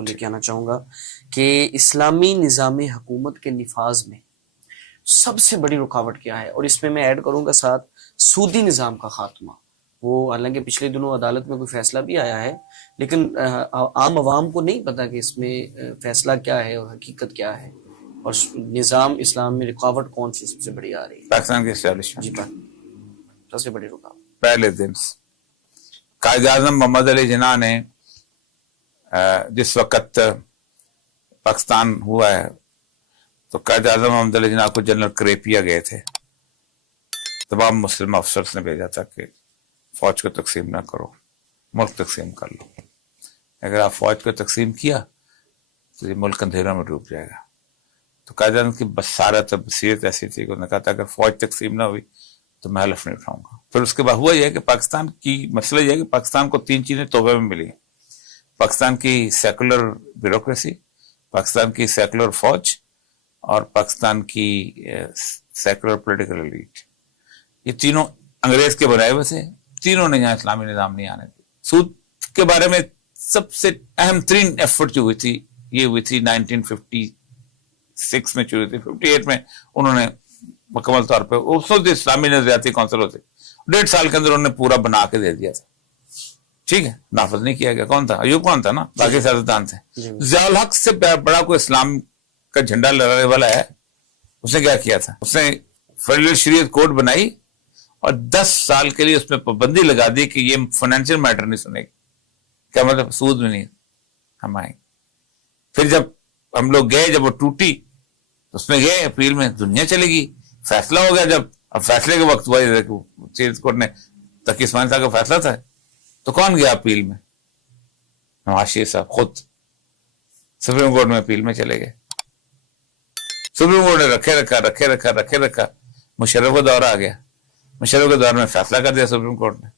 کو لے کے آنا چاہوں گا کہ اسلامی نظام حکومت کے نفاذ میں سب سے بڑی رکاوٹ کیا ہے، اور اس میں ایڈ کروں گا ساتھ سودی نظام کا خاتمہ۔ وہ حالانکہ پچھلے دنوں عدالت میں کوئی فیصلہ بھی آیا ہے، لیکن عام عوام کو نہیں پتا کہ اس میں فیصلہ کیا ہے اور حقیقت کیا ہے، اور نظام اسلام میں رکاوٹ کون سی سب سے بڑی آ رہی ہے۔ پاکستان کے اسٹیبلشمنٹ جی سب سے بڑی رکاوٹ پہلے دن قائد اعظم محمد علی جناح نے جس وقت پاکستان ہوا ہے تو قائد اعظم محمد علی جناح کو جنرل کریپیا گئے تھے، تمام مسلم افسرز نے بھیجا تھا کہ فوج کو تقسیم نہ کرو، ملک تقسیم کر لو، اگر آپ فوج کو تقسیم کیا تو یہ ملک اندھیروں میں ڈوب جائے گا۔ تو قائد اعظم کی بصارت اور بصیرت ایسی تھی کہ انہوں نے کہا تھا اگر فوج تقسیم نہ ہوئی تو میں حلف نہیں اٹھاؤں گا۔ پھر اس کے بعد ہوا یہ ہے کہ پاکستان کی مسئلہ یہ ہے کہ پاکستان کو 3 چیزیں تحفے میں ملی، پاکستان کی سیکولر بیوروکریسی، پاکستان کی سیکولر فوج اور پاکستان کی سیکولر پولیٹیکل ایلیٹ۔ یہ تینوں انگریز کے بنائے ہوئے تھے، تینوں نے یہاں اسلامی نظام نہیں آنے دی۔ سود کے بارے میں سب سے اہم ترین ایفرٹ جو ہوئی تھی یہ ہوئی تھی 1956 میں شروع ہوئی تھی۔ 58 میں انہوں نے مکمل طور پہ اس وقت اسلامی نظریاتی کونسل ہوتے 1.5 سال کے اندر انہوں نے پورا بنا کے دے دیا تھا، ٹھیک ہے، نافذ نہیں کیا گیا۔ کون تھا؟ ایوب خان تھا نا، باقی سیاستدان تھے۔ ضیاء الحق سے بڑا کوئی اسلام کا جھنڈا لہرانے والا ہے، اس نے کیا کیا تھا؟ اس نے فیڈرل شریعت کوڈ بنائی اور 10 سال کے لیے اس میں پابندی لگا دی کہ یہ فائنینشیل میٹر نہیں سنے گی۔ کیا مطلب؟ سود میں نہیں ہم آئیں گے۔ پھر جب ہم لوگ گئے، جب وہ ٹوٹی اس میں گئے اپریل میں، دنیا چلے گی، فیصلہ ہو گیا۔ جب اب فیصلے کے وقت ہوا چیز کورٹ نے تقی عثمانی صاحب کا فیصلہ تھا، تو کون گیا اپیل میں؟ نواز شریف صاحب خود سپریم کورٹ میں اپیل میں چلے گئے۔ سپریم کورٹ نے رکھے رکھا مشرف کا دور آ گیا، مشرف کے دور میں فیصلہ کر دیا سپریم کورٹ نے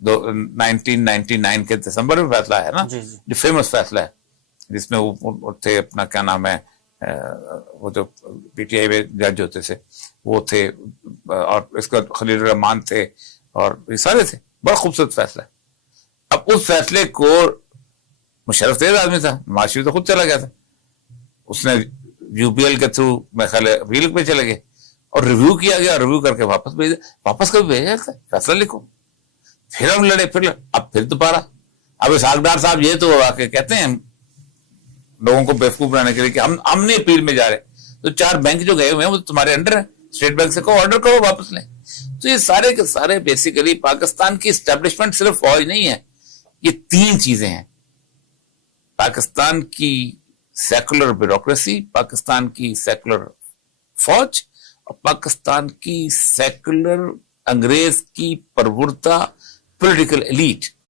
1999 کے دسمبر میں فیصلہ ہے نا، جو فیمس فیصلہ ہے جس میں وہ تھے اپنا کیا نام ہے، وہ جو پی ٹی آئی میں جج ہوتے تھے وہ تھے، اور اس کا خلیل الرحمان تھے، اور یہ سارے تھے۔ بڑا خوبصورت فیصلہ ہے۔ اب اس فیصلے کو مشرف تیز آدمی تھا، نواز شریف تو خود چلا گیا تھا، اس نے یو پی ایل کے تھرو میں خیال ہے اپیل پہ چلے گئے اور ریویو کیا گیا، ریویو کر کے واپس بھیجا۔ واپس کبھی بھیجا جاتا ہے؟ فیصلہ لکھو۔ پھر ہم لڑے، اب پھر دوبارہ اب اسحاق صاحب یہ تو واقع کہتے ہیں لوگوں کو بیوقوف بنانے کے لیے کہ ہم نے اپیل میں جا رہے، تو 4 بینک جو گئے ہوئے ہیں وہ تمہارے انڈر ہیں، اسٹیٹ بینک سے کہو آرڈر کرو واپس لیں۔ تو یہ سارے کے سارے بیسیکلی پاکستان کی اسٹیبلشمنٹ صرف فوج نہیں ہے، یہ 3 چیزیں ہیں: پاکستان کی سیکولر بیوروکریسی، پاکستان کی سیکولر فوج، اور پاکستان کی سیکولر انگریز کی پروردہ پولیٹیکل ایلیٹ۔